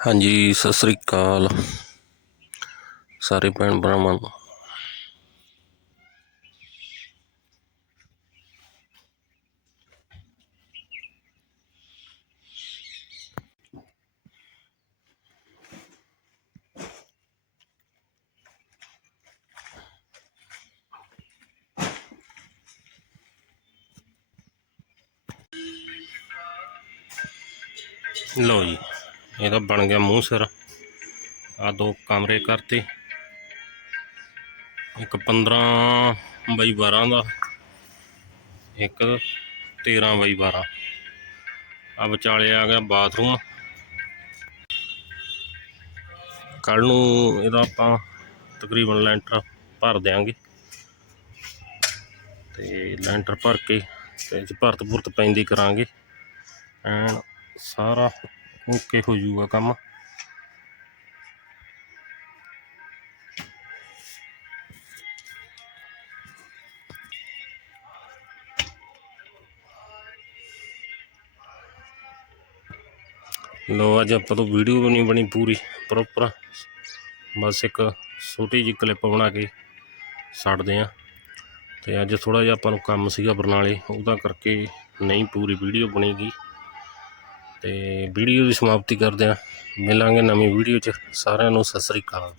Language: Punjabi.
ਹਾਂਜੀ ਸਤਿ ਸ੍ਰੀ ਅਕਾਲ। ਸਾਰੇ ਭੈਣ ਭਰਾਵਾਂ ਨੂੰ। ਲਓ ਜੀ। ਇਹਦਾ ਬਣ ਗਿਆ ਮੂੰਹ ਸਿਰ। ਆ ਦੋ ਕਮਰੇ ਕਰਤੇ। ਇੱਕ 15 ਬਾਈ 12 ਦਾ, ਇੱਕ 13 ਬਾਈ 12 ਆ ਵਿਚਾਲੇ ਆ ਗਿਆ ਬਾਥਰੂਮ। ਕੱਲ ਨੂੰ ਇਹਦਾ ਆਪਾਂ ਤਕਰੀਬਨ ਲੈਂਟਰ ਭਰ ਦਿਆਂਗੇ। ਤੇ ਲੈਂਟਰ ਭਰ ਕੇ ਤੇ ਇਹ 'ਚ ਭਰਤ ਭੁਰਤ ਪੈਂਦੀ ਕਰਾਂਗੇ। ਐਨ ਸਾਰਾ ਓਕੇ, ਹੋ ਜਾਊਗਾ ਕੰਮ। ਲੋ ਅੱਜ ਆਪਾਂ ਤੋਂ ਵੀਡੀਓ ਵੀ ਨਹੀਂ ਬਣੀ ਪੂਰੀ ਪ੍ਰੋਪਰ ਬਸ ਇੱਕ ਛੋਟੀ ਜਿਹੀ ਕਲਿੱਪ ਬਣਾ ਕੇ ਛੱਡਦੇ ਆ। ਤੇ ਅੱਜ ਥੋੜਾ ਜਿਹਾ ਆਪਾਂ ਨੂੰ ਕੰਮ ਸੀਗਾ ਬਰਨਾਲੇ, ਉਹਦਾ ਕਰਕੇ ਨਹੀਂ ਪੂਰੀ ਵੀਡੀਓ ਬਣੇਗੀ। ਅਤੇ ਵੀਡੀਓ ਦੀ ਸਮਾਪਤੀ ਕਰਦੇ ਆ ਮਿਲਾਂਗੇ ਨਵੀਂ ਵੀਡੀਓ 'ਚ। ਸਾਰਿਆਂ ਨੂੰ ਸਤਿ ਸ੍ਰੀ ਅਕਾਲ।